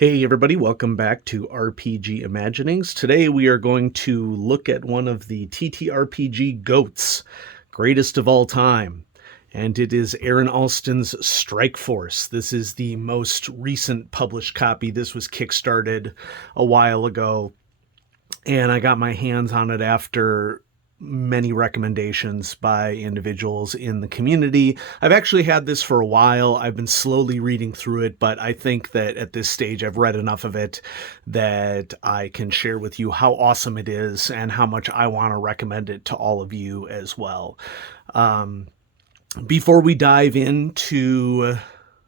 Hey everybody, welcome back to RPG Imaginings. Today we are going to look at one of the TTRPG G.O.A.T.s, greatest of all time. And it is Aaron Allston's Strike Force. This is the most recent published copy. This was kickstarted a while ago, and I got my hands on it after many recommendations by individuals in the community. I've actually had this for a while. I've been slowly reading through it, but I think that at this stage I've read enough of it that I can share with you how awesome it is and how much I want to recommend it to all of you as well. Before we dive into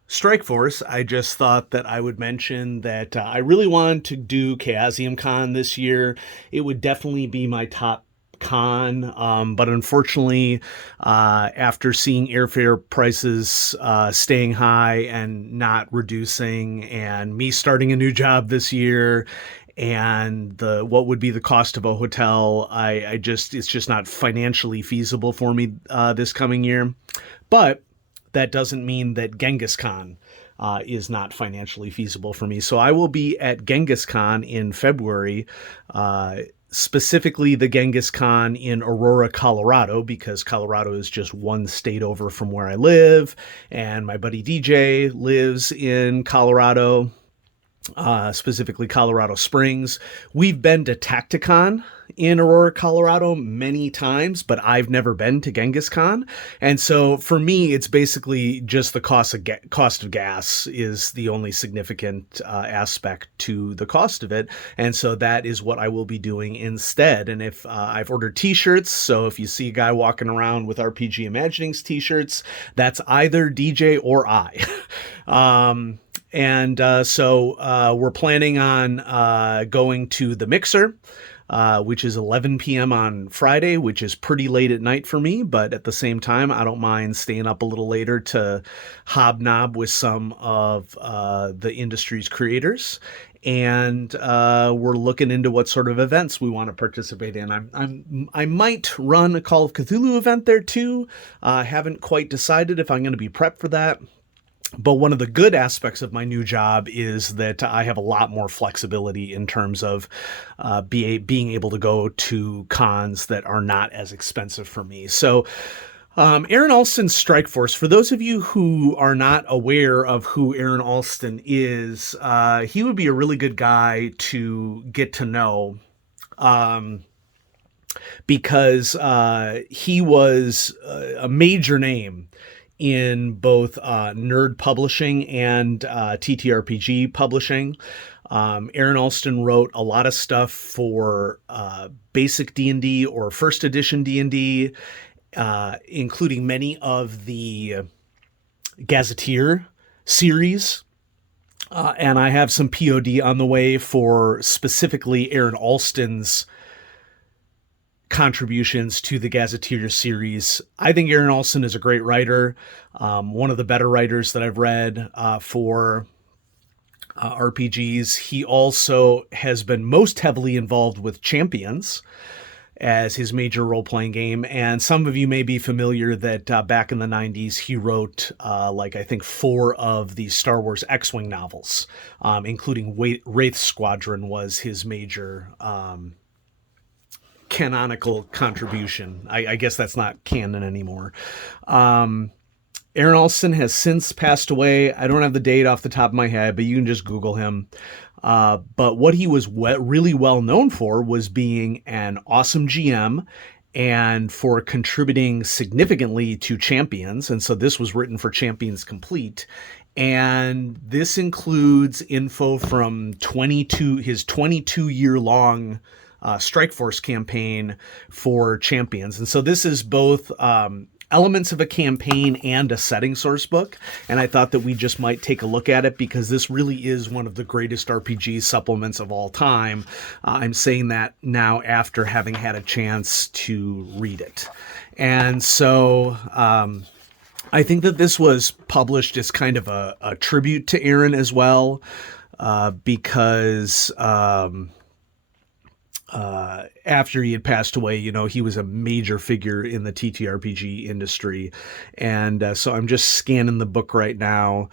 Strike Force, I just thought that I would mention that I really wanted to do Chaosium Con this year. It would definitely be my top con, but unfortunately, after seeing airfare prices staying high and not reducing, and me starting a new job this year, and what would be the cost of a hotel, it's just not financially feasible for me this coming year. But that doesn't mean that Genghis Khan is not financially feasible for me. So I will be at Genghis Khan in February, specifically the Genghis Khan in Aurora, Colorado, because Colorado is just one state over from where I live, and my buddy DJ lives in Colorado, specifically Colorado Springs. We've been to Tacticon in Aurora, Colorado many times, but I've never been to Genghis Khan. And so for me, it's basically just the cost of gas is the only significant aspect to the cost of it. And so that is what I will be doing instead. And if I've ordered t-shirts, so if you see a guy walking around with RPG Imaginings t-shirts, that's either DJ or I. So we're planning on going to the Mixer, which is 11 p.m. on Friday, which is pretty late at night for me. But at the same time, I don't mind staying up a little later to hobnob with some of the industry's creators. And we're looking into what sort of events we want to participate in. I might run a Call of Cthulhu event there too. Haven't quite decided if I'm going to be prepped for that. But one of the good aspects of my new job is that I have a lot more flexibility in terms of being able to go to cons that are not as expensive for me. So Aaron Allston's Strike Force, for those of you who are not aware of who Aaron Allston is, he would be a really good guy to get to know. Because he was a major name in both nerd publishing and TTRPG publishing. Aaron Allston wrote a lot of stuff for basic D&D or first edition D&D, including many of the Gazetteer series. And I have some POD on the way for specifically Aaron Allston's contributions to the Gazetteer series. I think Aaron Allston is a great writer, one of the better writers that I've read for RPGs. He also has been most heavily involved with Champions as his major role-playing game, and some of you may be familiar that back in the 90s he wrote I think 4 of the Star Wars X-Wing novels, including Wraith Squadron was his major canonical contribution. I guess that's not canon anymore. Aaron Allston has since passed away. I don't have the date off the top of my head, but you can just Google him. But what he was really well known for was being an awesome GM and for contributing significantly to Champions. And so this was written for Champions Complete. And this includes info from his 22-year-long Strike Force campaign for Champions. And so this is both elements of a campaign and a setting source book. And I thought that we just might take a look at it because this really is one of the greatest RPG supplements of all time. I'm saying that now after having had a chance to read it. And so I think that this was published as kind of a tribute to Aaron as well, because after he had passed away, he was a major figure in the TTRPG industry. And so I'm just scanning the book right now.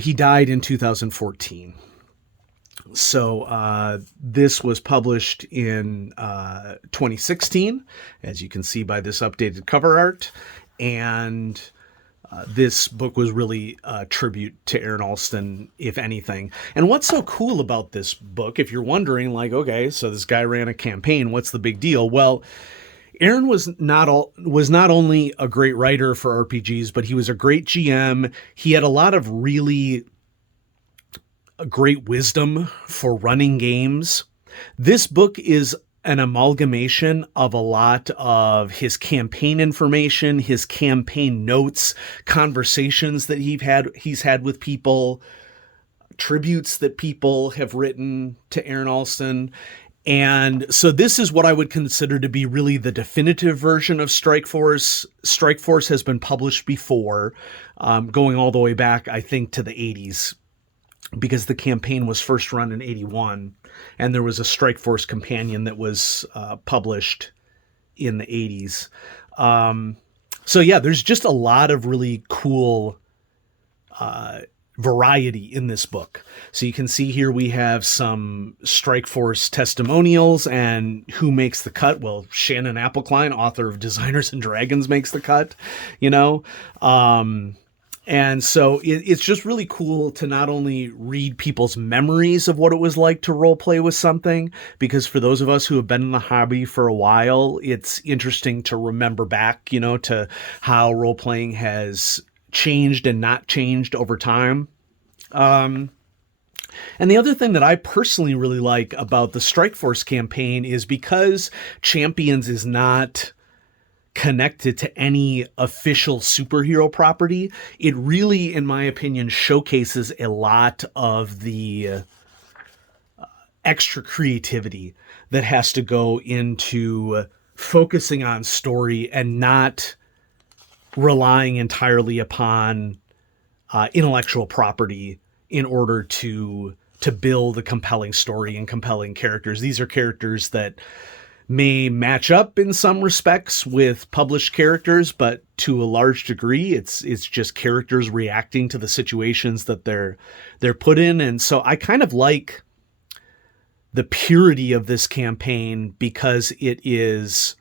He died in 2014. So this was published in 2016, as you can see by this updated cover art. And this book was really a tribute to Aaron Allston, if anything. And what's so cool about this book, if you're wondering, like, okay, so this guy ran a campaign, what's the big deal? Well, Aaron was not only a great writer for RPGs, but he was a great GM. He had a lot of really great wisdom for running games. This book is an amalgamation of a lot of his campaign information, his campaign notes, conversations that he's had with people, tributes that people have written to Aaron Allston. And so this is what I would consider to be really the definitive version of Strikeforce. Strikeforce has been published before, going all the way back, I think, to the 80s, because the campaign was first run in 81, and there was a Strikeforce companion that was published in the 80s. So yeah, there's just a lot of really cool variety in this book. So you can see here we have some Strikeforce testimonials and who makes the cut. Well, Shannon Appelcline, author of Designers and Dragons, makes the cut, you know. And so it's just really cool to not only read people's memories of what it was like to role play with something, because for those of us who have been in the hobby for a while, it's interesting to remember back, you know, to how role playing has changed and not changed over time. And the other thing that I personally really like about the Strikeforce campaign is because Champions is not connected to any official superhero property, it really, in my opinion, showcases a lot of the extra creativity that has to go into focusing on story and not relying entirely upon intellectual property in order to build a compelling story and compelling characters. These are characters that may match up in some respects with published characters, but to a large degree, it's just characters reacting to the situations that they're put in. And so I kind of like the purity of this campaign because it is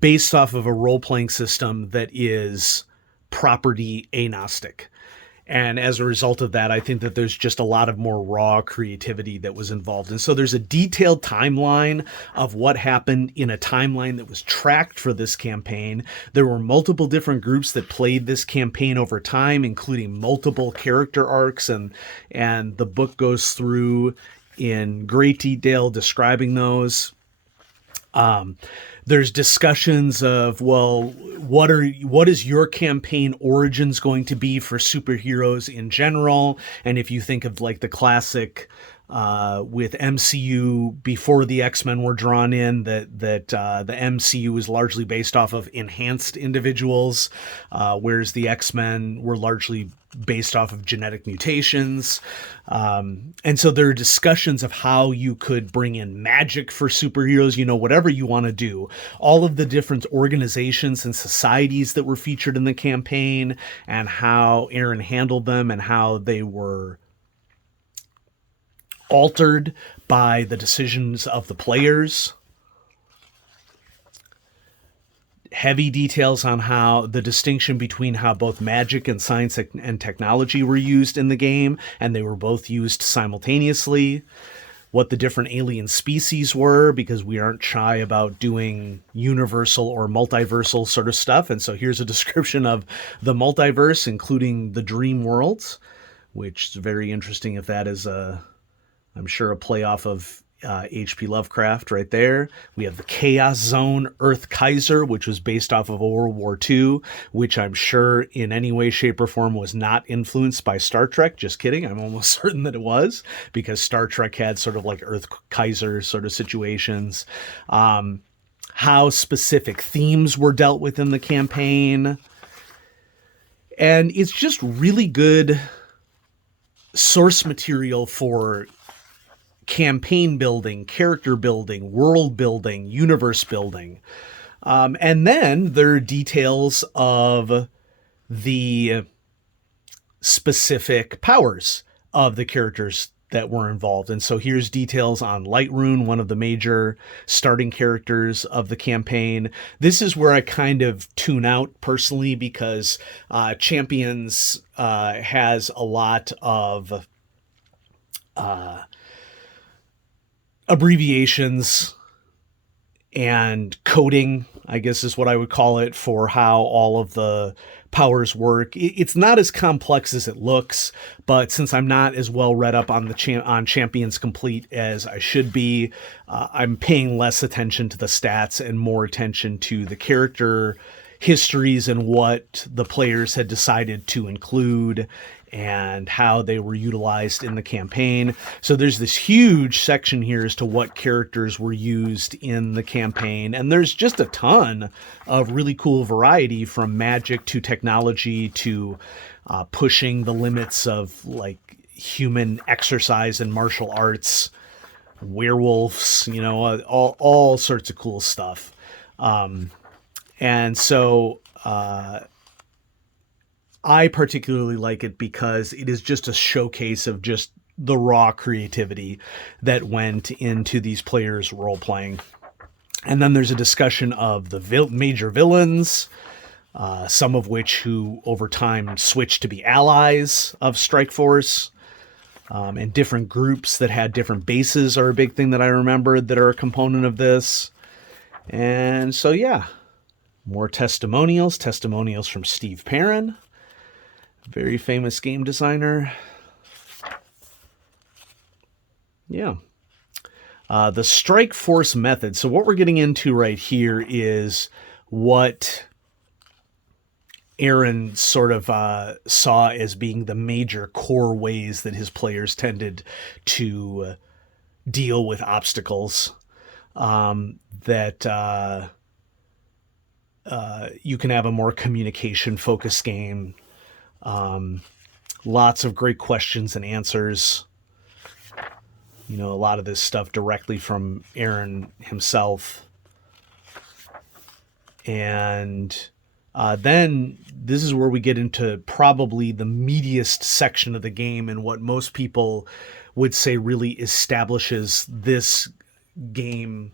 based off of a role-playing system that is property agnostic. And as a result of that, I think that there's just a lot of more raw creativity that was involved. And so there's a detailed timeline of what happened in a timeline that was tracked for this campaign. There were multiple different groups that played this campaign over time, including multiple character arcs. And the book goes through in great detail describing those. There's discussions of, well, what is your campaign origins going to be for superheroes in general? And if you think of like the classic with MCU before the X-Men were drawn in, that the MCU is largely based off of enhanced individuals, whereas the X-Men were largely based off of genetic mutations. And so there are discussions of how you could bring in magic for superheroes, you know, whatever you want to do. All of the different organizations and societies that were featured in the campaign and how Aaron handled them and how they were altered by the decisions of the players. Heavy details on how the distinction between how both magic and science and technology were used in the game, and they were both used simultaneously. What the different alien species were, because we aren't shy about doing universal or multiversal sort of stuff. And so here's a description of the multiverse, including the dream worlds, which is very interesting if that is I'm sure a play off of H.P. Lovecraft right there. We have the Chaos Zone Earth Kaiser, which was based off of World War II, which I'm sure in any way, shape, or form was not influenced by Star Trek. Just kidding. I'm almost certain that it was, because Star Trek had sort of like Earth Kaiser sort of situations. How specific themes were dealt with in the campaign. And it's just really good source material for campaign building, character building, world building, universe building. And then there are details of the specific powers of the characters that were involved. And so here's details on Lightroon, one of the major starting characters of the campaign. This is where I kind of tune out personally, because Champions has a lot of abbreviations and coding, I guess is what I would call it, for how all of the powers work. It's not as complex as it looks, but since I'm not as well read up on on Champions Complete as I should be, I'm paying less attention to the stats and more attention to the character histories and what the players had decided to include and how they were utilized in the campaign. So there's this huge section here as to what characters were used in the campaign. And there's just a ton of really cool variety, from magic to technology to pushing the limits of like human exercise and martial arts, werewolves, all sorts of cool stuff. And so I particularly like it because it is just a showcase of just the raw creativity that went into these players' role-playing. And then there's a discussion of the major villains, some of which who over time switched to be allies of Strikeforce, and different groups that had different bases are a big thing that I remembered that are a component of this. And so, yeah, more testimonials from Steve Perrin, very famous game designer. Yeah. The Strikeforce method. So what we're getting into right here is what Aaron sort of saw as being the major core ways that his players tended to deal with obstacles. That you can have a more communication-focused game. Lots of great questions and answers. A lot of this stuff directly from Aaron himself. And then this is where we get into probably the meatiest section of the game, and what most people would say really establishes this game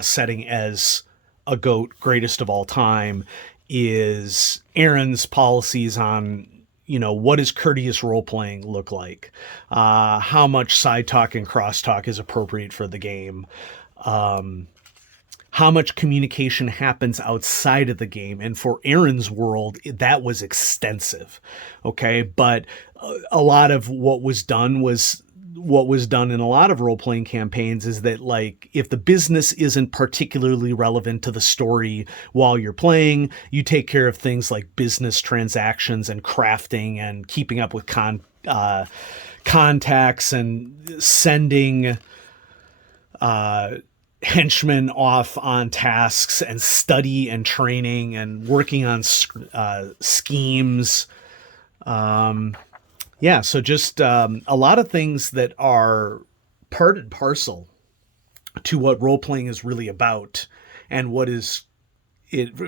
setting as a GOAT, greatest of all time, is Aaron's policies on, what does courteous role-playing look like? How much side talk and cross-talk is appropriate for the game? How much communication happens outside of the game? And for Aaron's world, that was extensive. Okay. But a lot of what was done in a lot of role-playing campaigns is that, like, if the business isn't particularly relevant to the story while you're playing, you take care of things like business transactions and crafting and keeping up with contacts and sending henchmen off on tasks and study and training and working on schemes. So just a lot of things that are part and parcel to what role-playing is really about, and what is,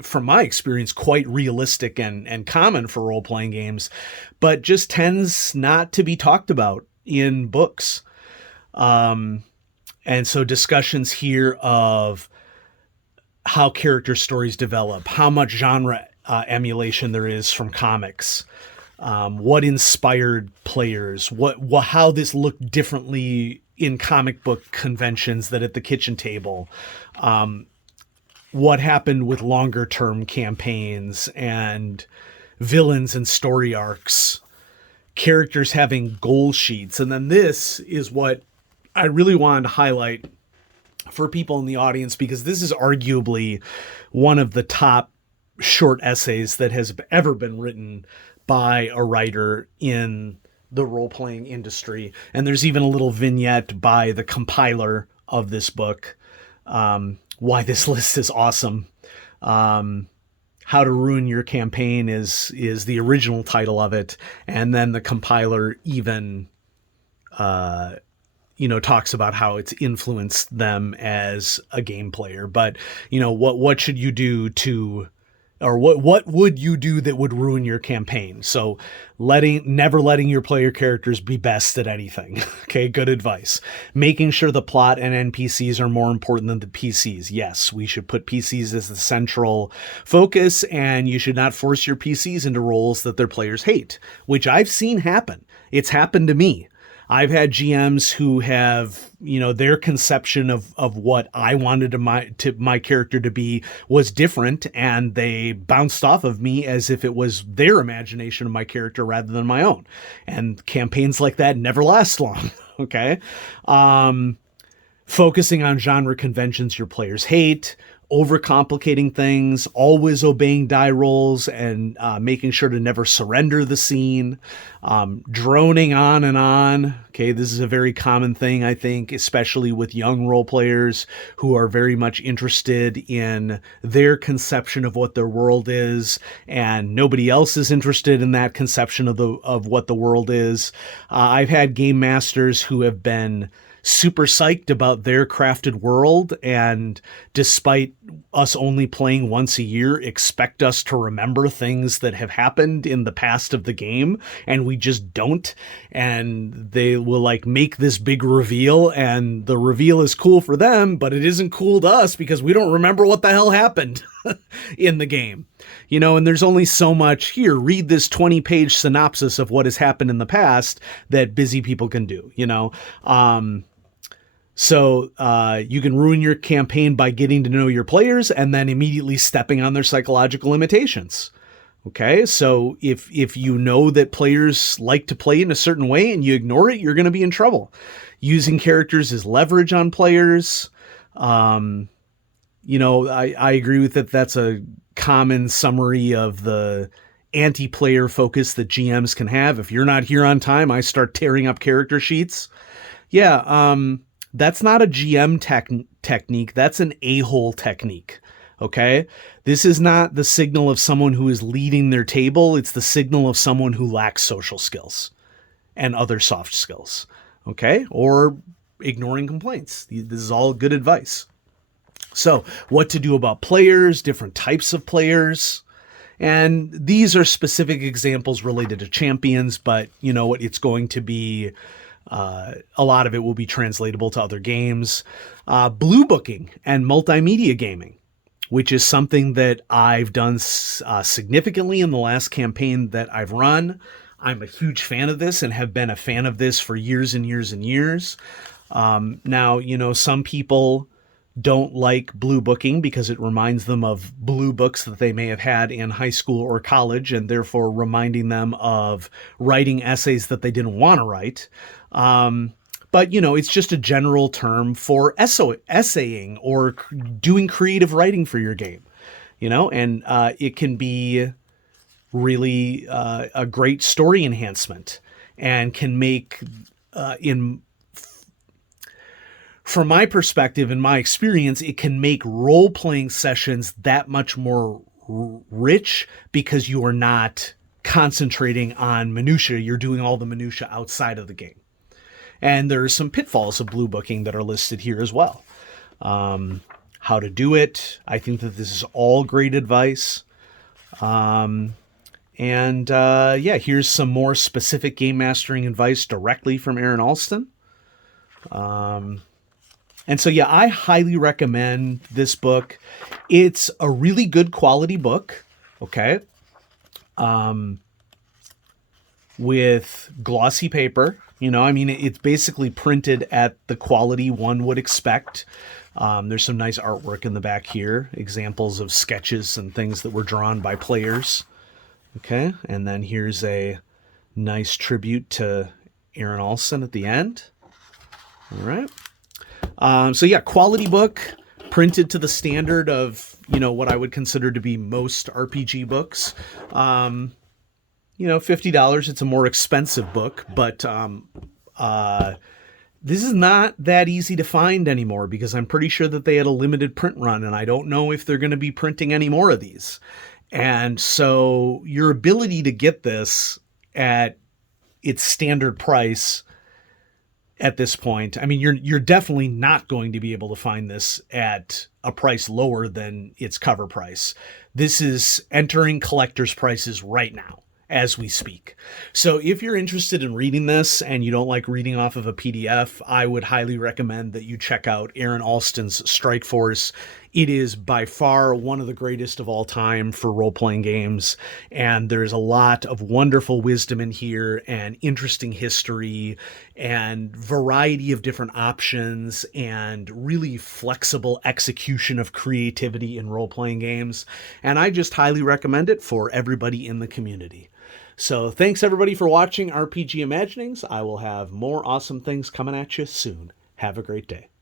from my experience, quite realistic and common for role-playing games, but just tends not to be talked about in books. And so discussions here of how character stories develop, how much genre emulation there is from comics, what inspired players, how this looked differently in comic book conventions than at the kitchen table, what happened with longer term campaigns and villains and story arcs, characters having goal sheets. And then this is what I really wanted to highlight for people in the audience, because this is arguably one of the top short essays that has ever been written by a writer in the role-playing industry. And there's even a little vignette by the compiler of this book, why this list is awesome. How to Ruin Your Campaign is the original title of it. And then the compiler even talks about how it's influenced them as a game player. But, what should you do to or what would you do that would ruin your campaign? So never letting your player characters be best at anything. Okay, good advice. Making sure the plot and NPCs are more important than the PCs. Yes, we should put PCs as the central focus, and you should not force your PCs into roles that their players hate, which I've seen happen. It's happened to me. I've had GMs who have, their conception of what I wanted my character to be was different, and they bounced off of me as if it was their imagination of my character rather than my own. And campaigns like that never last long. Okay. Focusing on genre conventions your players hate, overcomplicating things, always obeying die rolls, and making sure to never surrender the scene, droning on and on. Okay, this is a very common thing, I think, especially with young role players who are very much interested in their conception of what their world is, and nobody else is interested in that conception of what the world is. I've had game masters who have been super psyched about their crafted world, and despite us only playing once a year, expect us to remember things that have happened in the past of the game, and we just don't. And they will make this big reveal, and the reveal is cool for them, but it isn't cool to us because we don't remember what the hell happened in the game. And there's only so much here. Read this 20-page synopsis of what has happened in the past that busy people can do, So you can ruin your campaign by getting to know your players and then immediately stepping on their psychological limitations. Okay, so if you know that players like to play in a certain way and you ignore it, you're going to be in trouble. Using characters as leverage on players. I agree with that. That's a common summary of the anti-player focus that GMs can have. If you're not here on time, I start tearing up character sheets. Yeah, that's not a GM technique. That's an a-hole technique. Okay. This is not the signal of someone who is leading their table. It's the signal of someone who lacks social skills and other soft skills. Okay. Or ignoring complaints. This is all good advice. So what to do about players, different types of players. And these are specific examples related to champions, but you know what? It's going to be a lot of it will be translatable to other games. Blue booking and multimedia gaming, which is something that I've done significantly in the last campaign that I've run. I'm a huge fan of this and have been a fan of this for years and years and years. Now, some people don't like blue booking because it reminds them of blue books that they may have had in high school or college, and therefore reminding them of writing essays that they didn't want to write. But, it's just a general term for essaying or doing creative writing for your game, and it can be really a great story enhancement and can make, from my perspective and my experience, it can make role-playing sessions that much more rich because you are not concentrating on minutia. You're doing all the minutia outside of the game. And there are some pitfalls of blue booking that are listed here as well. How to do it. I think that this is all great advice. Here's some more specific game mastering advice directly from Aaron Allston. I highly recommend this book. It's a really good quality book. Okay. With glossy paper. It's basically printed at the quality one would expect. There's some nice artwork in the back here, examples of sketches and things that were drawn by players. Okay, and then here's a nice tribute to Aaron Allston at the end. All right. Quality book, printed to the standard of, what I would consider to be most RPG books. $50, it's a more expensive book, but this is not that easy to find anymore because I'm pretty sure that they had a limited print run, and I don't know if they're going to be printing any more of these. And so your ability to get this at its standard price at this point, you're definitely not going to be able to find this at a price lower than its cover price. This is entering collector's prices right now as we speak. So if you're interested in reading this and you don't like reading off of a PDF, I would highly recommend that you check out Aaron Allston's Strike Force. It is by far one of the greatest of all time for role-playing games, and there's a lot of wonderful wisdom in here and interesting history and variety of different options and really flexible execution of creativity in role-playing games. And I just highly recommend it for everybody in the community. So thanks everybody for watching RPG Imaginings. I will have more awesome things coming at you soon. Have a great day.